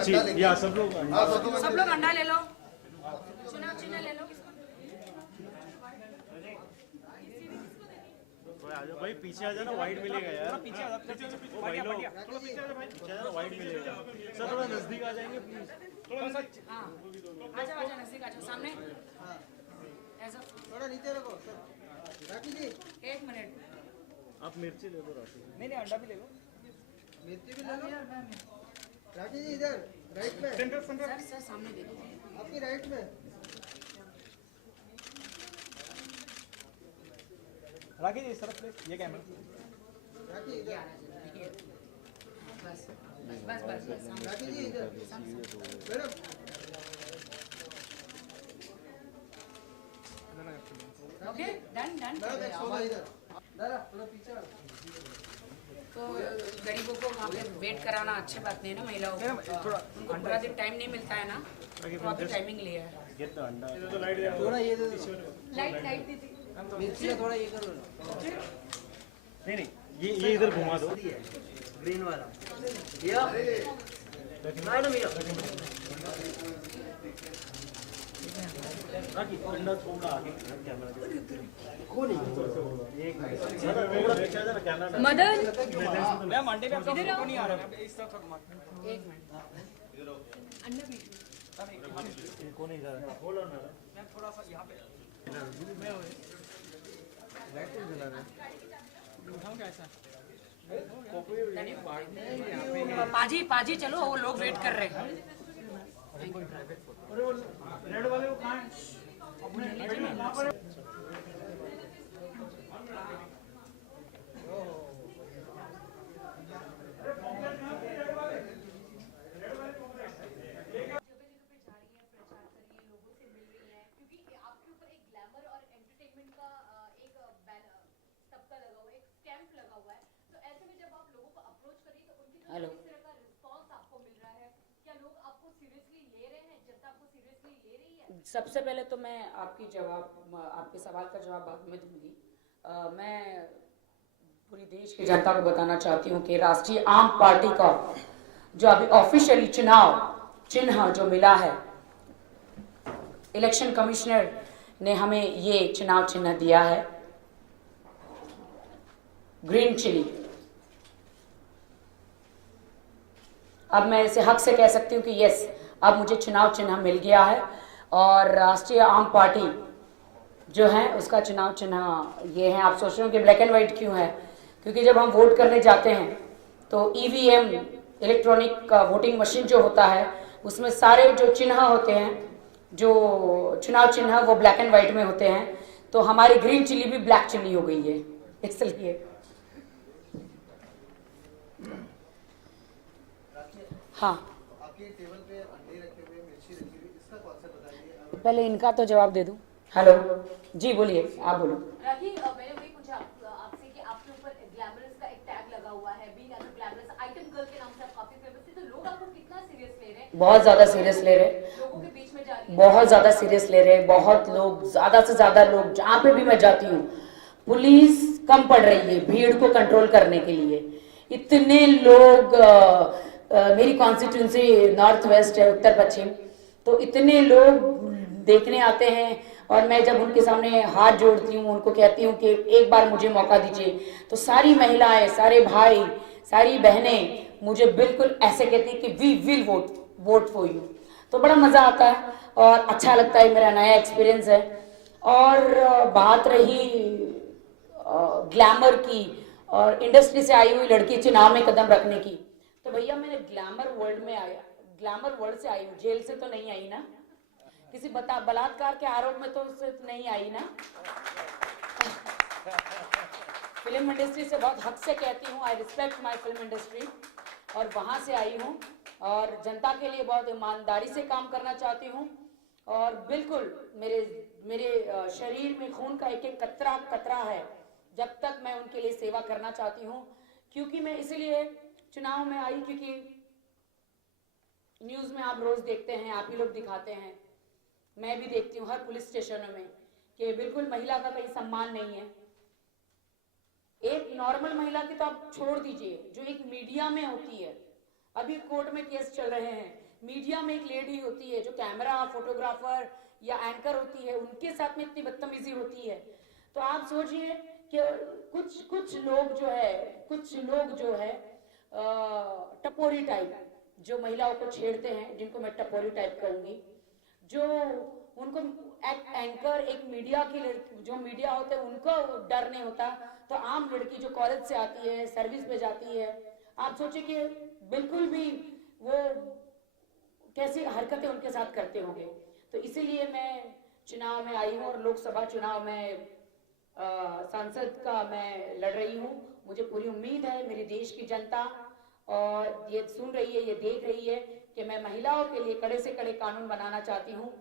मिर्ची या सब लोग अंडा ले लो, चुनाव चिन्ह ले लो। भाई पीछे आ जाना, वाइट मिलेगा यार। पीछे आ जा, पीछे आ जा वाइट मिलेगा। सर थोड़ा नजदीक आ जाएंगे प्लीज। थोड़ा सा हाँ आ जाओ नजदीक आ जाओ, सामने ऐसा थोड़ा नीचे रखो सर। राखी जी 1 मिनट। आप मिर्ची ले लो राखी। नहीं अंडा भी ले लो, मिर्ची भी ले लो। राखी जी इधर राइट में, सर सामने देखो। आपकी राइट में। राखी जी सर प्लीज ये कैमरा। राखी इधर, बस बस बस बस सामने। राखी जी इधर madam. Okay done done. Madam एक सोना इधर, दादा थोड़ा पीछे आओ। तो गरीबों को वहाँ पे वेट कराना अच्छी बात नहीं है ना, महिलाओं को उनको पूरा दिन टाइम नहीं मिलता है ना, तो अभी टाइमिंग लिया है। गेट द अंडा। थोड़ा ये दे दो, लाइट दीदी। मिर्ची का थोड़ा ये कर लो। नहीं ये इधर घुमा दो। ग्रीन वाला ये मैडम ये राखी अंडा थोड़ा आगे कैमरा कौन है? एक मिनट थोड़ा पीछे आ जाना कैमरा। मदन मैम अंडे पे आपका फोटो नहीं आ रहा है, इस तरफ घुमा। 1 मिनट। अंडा भी कौन नहीं जा रहा बोलो ना। मैम थोड़ा सा यहाँ पे उठाऊं क्या ऐसा? पाजी चलो, वो लोग वेट कर रहे हैं। रेड वाले वो कहाँ हैं? हेलो, सबसे पहले तो मैं आपके सवाल का जवाब बाद में दूंगी। मैं पूरी देश की जनता को बताना चाहती हूँ कि राष्ट्रीय आम पार्टी का जो अभी ऑफिशियली चुनाव चिन्ह जो मिला है, इलेक्शन कमिश्नर ने हमें ये चुनाव चिन्ह दिया है, ग्रीन चिली। अब मैं इसे हक से कह सकती हूँ कि यस, अब मुझे चुनाव चिन्ह मिल गया है और राष्ट्रीय आम पार्टी जो है उसका चुनाव चिन्ह ये है। आप सोच रहे हो कि ब्लैक एंड व्हाइट क्यों है? क्योंकि जब हम वोट करने जाते हैं तो ईवीएम इलेक्ट्रॉनिक वोटिंग मशीन जो होता है उसमें सारे जो चिन्ह होते हैं, जो चुनाव चिन्ह वो ब्लैक एंड व्हाइट में होते हैं। तो हमारी ग्रीन चिली भी ब्लैक चिली हो गई है, इसलिए। हाँ, आपके टेबल पे अंडे रखे हुए, मिर्ची रखी हुई, इसका कॉन्सेप्ट बताइए। पहले इनका तो जवाब दे दूं। हेलो जी, बोलिए, आप बोलो। राखी, मैंने वही पूछा आपसे कि आपके ऊपर ग्लैमरस का एक टैग लगा हुआ है, being as a glamorous item girl के नाम से आप काफी फेमस थे, तो लोग आपको कितना सीरियस ले रहे हैं? बहुत ज्यादा सीरियस ले रहे, लोगों के बीच में जा रही है, बहुत ज्यादा सीरियस ले रहे। बहुत लोग, ज्यादा से ज्यादा लोग, जहाँ पे भी मैं जाती हूँ पुलिस कम पड़ रही है भीड़ को कंट्रोल करने के लिए। इतने लोग, मेरी कॉन्स्टिट्यूंसी नॉर्थ वेस्ट है, उत्तर पश्चिम, तो इतने लोग देखने आते हैं और मैं जब उनके सामने हाथ जोड़ती हूँ, उनको कहती हूँ कि एक बार मुझे मौका दीजिए, तो सारी महिलाएं, सारे भाई, सारी बहनें मुझे बिल्कुल ऐसे कहती हैं कि we will vote for you. तो बड़ा मज़ा आता है और अच्छा लगता है, मेरा नया एक्सपीरियंस है। और बात रही ग्लैमर की और इंडस्ट्री से आई हुई लड़की चुनाव में कदम रखने की, तो भैया मैंने ग्लैमर वर्ल्ड से आई हूँ, जेल से तो नहीं आई ना, किसी बलात्कार के आरोप में तो नहीं आई ना। फिल्म इंडस्ट्री से बहुत हक से कहती हूँ, I respect my film industry, और वहाँ से आई हूँ और जनता के लिए बहुत ईमानदारी से काम करना चाहती हूँ। और बिल्कुल मेरे शरीर में खून का एक एक कतरा है, जब तक मैं उनके लिए सेवा करना चाहती हूँ। क्योंकि मैं इसीलिए चुनाव में आई, क्योंकि न्यूज़ में आप रोज देखते हैं, आप ही लोग दिखाते हैं, मैं भी देखती हूँ हर पुलिस स्टेशनों में कि बिल्कुल महिला का कहीं सम्मान नहीं है। एक नॉर्मल महिला की तो आप छोड़ दीजिए, जो एक मीडिया में होती है। अभी कोर्ट में केस चल रहे हैं मीडिया में एक लेडी होती है जो कैमरा फोटोग्राफर या एंकर होती है, उनके साथ में इतनी बदतमीजी होती है। तो आप सोचिए कि कुछ लोग जो है टपोरी टाइप, जो महिलाओं को छेड़ते हैं, जिनको मैं टपोरी टाइप कहूंगी, जो उनको एंकर एक मीडिया की लड़की, जो मीडिया होते हैं उनको डर नहीं होता, तो आम लड़की जो कॉलेज से आती है, सर्विस पे जाती है, आप सोचिए कि बिल्कुल भी वो कैसी हरकतें उनके साथ करते होंगे। तो इसीलिए मैं चुनाव में आई हूँ और लोकसभा चुनाव में सांसद का मैं लड़ रही हूँ। मुझे पूरी उम्मीद है मेरी देश की जनता और ये सुन रही है, ये देख रही है कि मैं महिलाओं के लिए कड़े से कड़े कानून बनाना चाहती हूँ।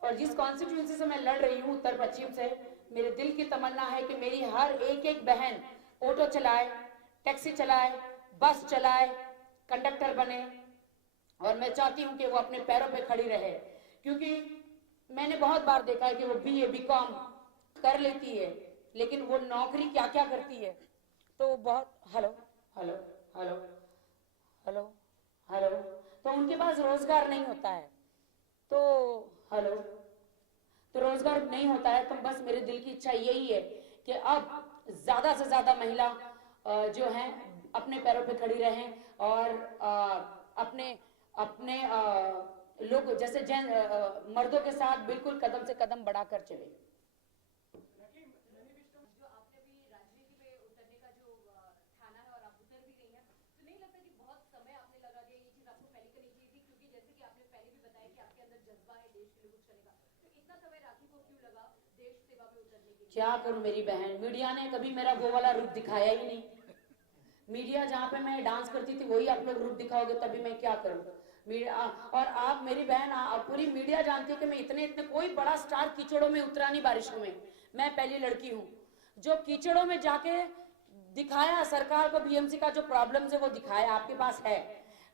और जिस कॉन्स्टिट्यूंसी से मैं लड़ रही हूँ, उत्तर पश्चिम से, मेरे दिल की तमन्ना है कि मेरी हर एक बहन ऑटो चलाए, टैक्सी चलाए, बस चलाए, कंडक्टर बने, और मैं चाहती हूँ कि वो अपने पैरों पे खड़ी रहे। क्योंकि मैंने बहुत बार देखा है कि वो BA BCom कर लेती है, लेकिन वो नौकरी क्या क्या करती है। तो बहुत hello hello hello hello hello तो उनके पास रोजगार नहीं होता है। तो हेलो तो रोजगार नहीं होता है, तो बस मेरे दिल की इच्छा यही है कि अब ज्यादा से ज्यादा महिला जो हैं अपने पैरों पे खड़ी रहें और अपने लोग जैसे मर्दों के साथ बिल्कुल कदम से कदम बढ़ाकर चले। जो आपने भी राजनीति में उतरने का जो ठाना है और आप उतर भी रही हैं, तो नहीं लगता कि बहुत समय आपने लगा दिया, ये चीज आपको पहले करनी चाहिए थी? क्योंकि जैसे कि आपने पहले भी बताया कि आपके अंदर जज्बा है देश के लिए कुछ करने का, तो इतना समय राखी को क्यों लगा देश सेवा में उतरने के लिए? क्या करूं मेरी बहन, मीडिया ने कभी मेरा वो वाला रूप दिखाया ही नहीं। मीडिया जहाँ पे मैं डांस करती थी वही आप लोग रूप दिखाओगे, तभी मैं क्या करूं। मीडिया और आप मेरी बहन, पूरी मीडिया जानती है कि मैं इतने कोई बड़ा स्टार कीचड़ों में उतरा नहीं बारिशों में। मैं पहली लड़की हूँ जो कीचड़ों में जाके दिखाया सरकार को, BMC का जो प्रॉब्लम है वो दिखाया, आपके पास है,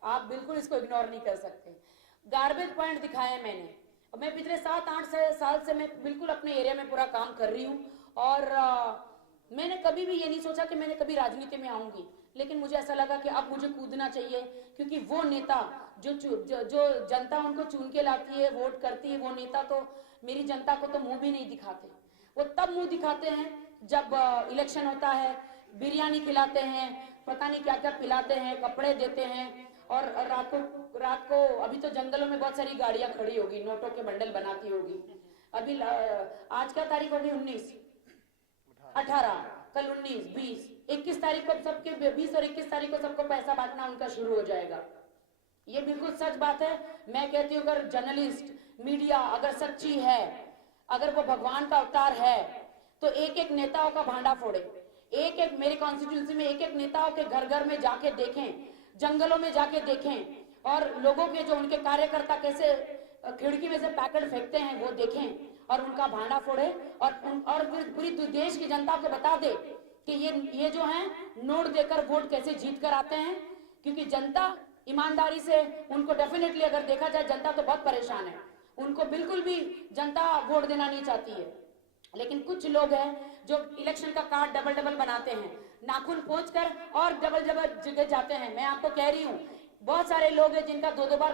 आप बिल्कुल इसको इग्नोर नहीं कर सकते। गार्बेज पॉइंट दिखाया मैंने। मैं पिछले 7-8 साल से मैं बिल्कुल अपने एरिया में पूरा काम कर रही हूँ और मैंने कभी भी ये नहीं सोचा कि मैंने कभी राजनीति में आऊंगी, लेकिन मुझे ऐसा लगा कि अब मुझे कूदना चाहिए, क्योंकि वो नेता जो जनता उनको चुन के लाती है, वोट करती है, वो नेता तो मेरी जनता को तो मुंह भी नहीं दिखाते। वो तब मुंह दिखाते हैं जब इलेक्शन होता है, बिरयानी खिलाते हैं, पता नहीं क्या क्या पिलाते हैं, कपड़े देते हैं, और रात को अभी तो जंगलों में बहुत सारी गाड़ियां खड़ी होगी, नोटों के बंडल बनाती होगी। अभी आज का तारीख होगी 19, 18, कल 19, 20, 21 तारीख को सबके 20 और 21 तारीख को सबको पैसा बांटना उनका शुरू हो जाएगा। ये बिल्कुल सच बात है। मैं कहती हूँ अगर जर्नलिस्ट मीडिया अगर सच्ची है, अगर वो भगवान का अवतार है, तो एक नेताओं का भांडा फोड़े, मेरे कॉन्स्टिट्यूंसी में एक नेताओं के घर घर में जाके देखें, जंगलों में जाके देखें और लोगों के जो उनके कार्यकर्ता कैसे खिड़की में से पैकेट फेंकते हैं वो देखें और उनका भांडा फोड़े और पूरी देश की जनता को बता दे कि ये जो है नोट देकर वोट कैसे जीत कर आते हैं। क्योंकि जनता ईमानदारी से उनको डेफिनेटली अगर देखा जाए, जनता तो बहुत परेशान है, उनको बिल्कुल भी जनता वोट देना नहीं चाहती है। लेकिन कुछ लोग हैं जो इलेक्शन का कार्ड डबल बनाते हैं, नाखून पोंछ कर और डबल जगह जाते हैं। मैं आपको कह रही हूँ बहुत सारे लोग हैं जिनका 2-2 बार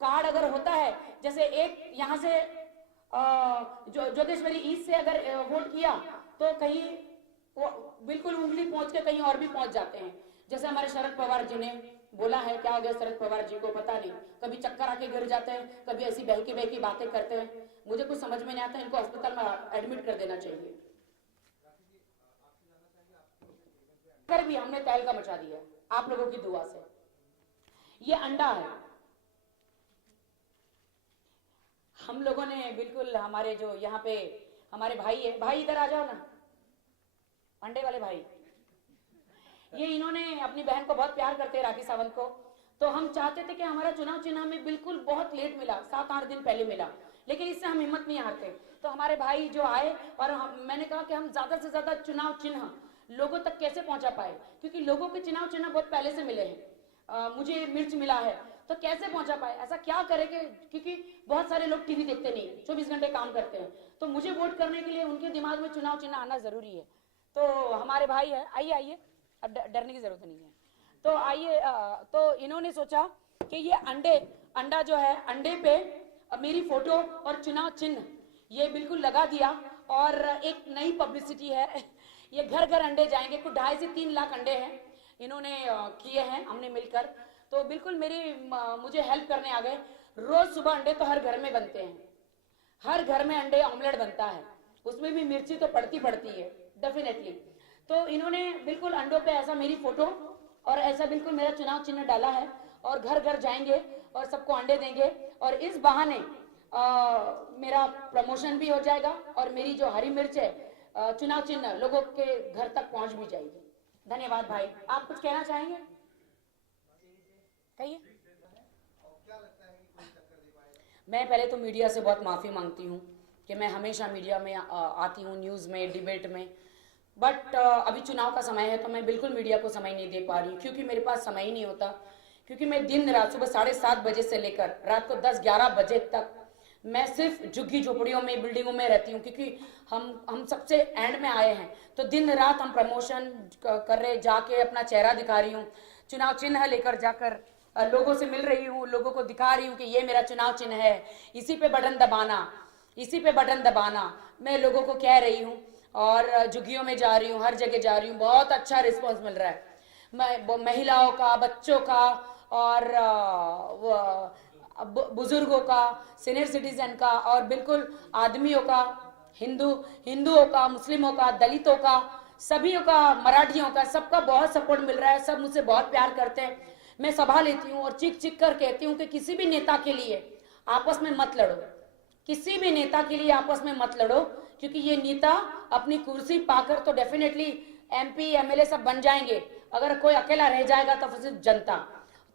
कार्ड अगर होता है, जैसे एक यहाँ से जोगेश्वरी ईस्ट से अगर वोट किया तो कहीं वो बिल्कुल उंगली पहुंच के कहीं और भी पहुंच जाते हैं। जैसे हमारे शरद पवार जी ने बोला है, क्या हो गया शरद पवार जी को पता नहीं, कभी चक्कर आके गिर जाते हैं, कभी ऐसी बहकी बातें करते हैं, मुझे कुछ समझ में नहीं आता। इनको अस्पताल में एडमिट कर देना चाहिए। कर भी हमने तहलका मचा दिया आप लोगों की दुआ से। ये अंडा है, हम लोगों ने बिल्कुल, हमारे जो यहाँ पे हमारे भाई है, भाई इधर आ जाओ ना, अंडे वाले भाई, ये इन्होंने अपनी बहन को बहुत प्यार करते हैं, राखी सावंत को। तो हम चाहते थे कि हमारा चुनाव चिन्ह में बिल्कुल बहुत लेट मिला, 7-8 दिन पहले मिला, लेकिन इससे हम हिम्मत नहीं हारते। तो हमारे भाई जो आए और मैंने कहा कि हम ज्यादा से ज्यादा चुनाव चिन्ह लोगों तक कैसे पहुंचा पाए, क्योंकि लोगों के चुनाव चिन्ह बहुत पहले से मिले हैं, मुझे मिर्च मिला है, तो कैसे पहुंचा पाए, ऐसा क्या करें कि क्योंकि बहुत सारे लोग टीवी देखते नहीं, 24 घंटे काम करते हैं, तो मुझे वोट करने के लिए उनके दिमाग में चुनाव चिन्ह आना जरूरी है। तो हमारे भाई है, आइए, अब डरने की जरूरत नहीं है। तो आइए, तो इन्होंने सोचा कि ये अंडे अंडा जो है, अंडे पे मेरी फोटो और चुनाव चिन्ह ये बिल्कुल लगा दिया और एक नई पब्लिसिटी है। ये घर घर अंडे जाएंगे, कुछ 2.5 से 3 लाख अंडे हैं इन्होंने किए हैं हमने मिलकर, तो बिल्कुल मुझे हेल्प करने आ गए। रोज सुबह अंडे तो हर घर में बनते हैं, हर घर में अंडे ऑमलेट बनता है, उसमें भी मिर्ची तो पड़ती है डेफिनेटली। तो इन्होंने बिल्कुल अंडों पे ऐसा मेरी फोटो और ऐसा बिल्कुल मेरा चुनाव चिन्ह डाला है और घर घर जाएंगे और सबको अंडे देंगे और इस बहाने मेरा प्रमोशन भी हो जाएगा और मेरी जो हरी मिर्च है चुनाव चिन्ह लोगों के घर तक पहुंच भी जाएगी। धन्यवाद भाई। आप कुछ कहना चाहेंगे? कहिए। मैं पहले तो मीडिया से बहुत माफी मांगती हूँ कि मैं हमेशा मीडिया में आती हूँ, न्यूज में, डिबेट में, बट अभी चुनाव का समय है तो मैं बिल्कुल मीडिया को समय नहीं दे पा रही हूँ क्योंकि मेरे पास समय ही नहीं होता, क्योंकि मैं दिन रात सुबह 7:30 बजे से लेकर रात को 10-11 बजे तक मैं सिर्फ झुग्गी झोपड़ियों में, बिल्डिंगों में रहती हूँ क्योंकि हम सबसे एंड में आए हैं। तो दिन रात हम प्रमोशन कर रहे, जाके अपना चेहरा दिखा रही हूँ, चुनाव चिन्ह लेकर जाकर लोगों से मिल रही हूँ, लोगों को दिखा रही हूँ कि ये मेरा चुनाव चिन्ह है, इसी पे बटन दबाना, इसी पे बटन दबाना, मैं लोगों को कह रही हूँ और झुग्गियों में जा रही हूँ, हर जगह जा रही हूँ। बहुत अच्छा रिस्पॉन्स मिल रहा है महिलाओं का, बच्चों का और बुजुर्गों का, सीनियर सिटीजन का और बिल्कुल आदमियों का, हिंदुओं का, मुस्लिमों का, दलितों का, सभी का, मराठियों का, सबका बहुत सपोर्ट मिल रहा है। सब मुझसे बहुत प्यार करते हैं। मैं सभा लेती हूँ और चीख चीख कर कहती हूँ कि किसी भी नेता के लिए आपस में मत लड़ो, किसी भी नेता के लिए आपस में मत लड़ो, क्योंकि ये नेता अपनी कुर्सी पाकर तो डेफिनेटली MP MLA सब बन जाएंगे, अगर कोई अकेला रह जाएगा तो सिर्फ जनता।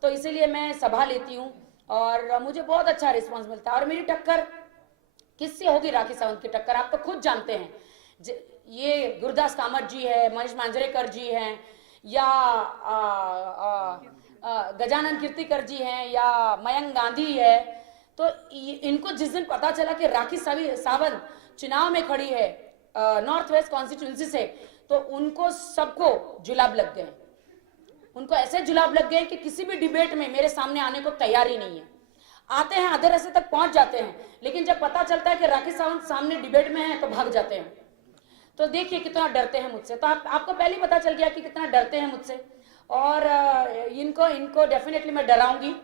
तो इसीलिए मैं सभा लेती हूँ और मुझे बहुत अच्छा रिस्पांस मिलता है। और मेरी टक्कर किससे होगी? राखी सावंत की टक्कर आप तो खुद जानते हैं, ये गुरदास कामत जी है, मनीष मांजरेकर जी हैं, या गजानन कीर्तिकर जी हैं, या मयंक गांधी है। तो इनको जिस दिन पता चला कि राखी सावंत चुनाव में खड़ी है नॉर्थ वेस्ट कॉन्स्टिट्यूंसी से, तो उनको सबको जुलाब लग गए, उनको ऐसे जुलाब लग गए कि किसी भी डिबेट में मेरे सामने आने को तैयार ही नहीं है। आते हैं, आधे रास्ते तक पहुंच जाते हैं, लेकिन जब पता चलता है कि राखी सावंत सामने डिबेट में है तो भाग जाते हैं। तो देखिए कितना डरते हैं मुझसे। तो आपको पहले ही पता चल गया कि कितना डरते हैं मुझसे। और इनको डेफिनेटली मैं डराऊंगी,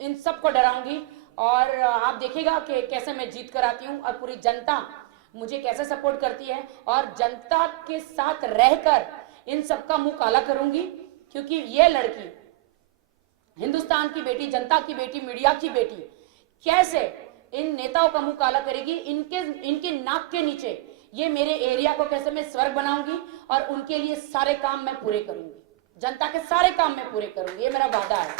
इन सबको डराऊंगी और आप देखिएगा कि कैसे मैं जीत कर आती हूँ और पूरी जनता मुझे कैसे सपोर्ट करती है और जनता के साथ रहकर इन सबका मुंह काला करूंगी, क्योंकि ये लड़की हिंदुस्तान की बेटी, जनता की बेटी, मीडिया की बेटी कैसे इन नेताओं का मुंह काला करेगी, इनके नाक के नीचे ये मेरे एरिया को कैसे मैं स्वर्ग बनाऊंगी और उनके लिए सारे काम मैं पूरे करूंगी, जनता के सारे काम मैं पूरे करूंगी, ये मेरा वादा है।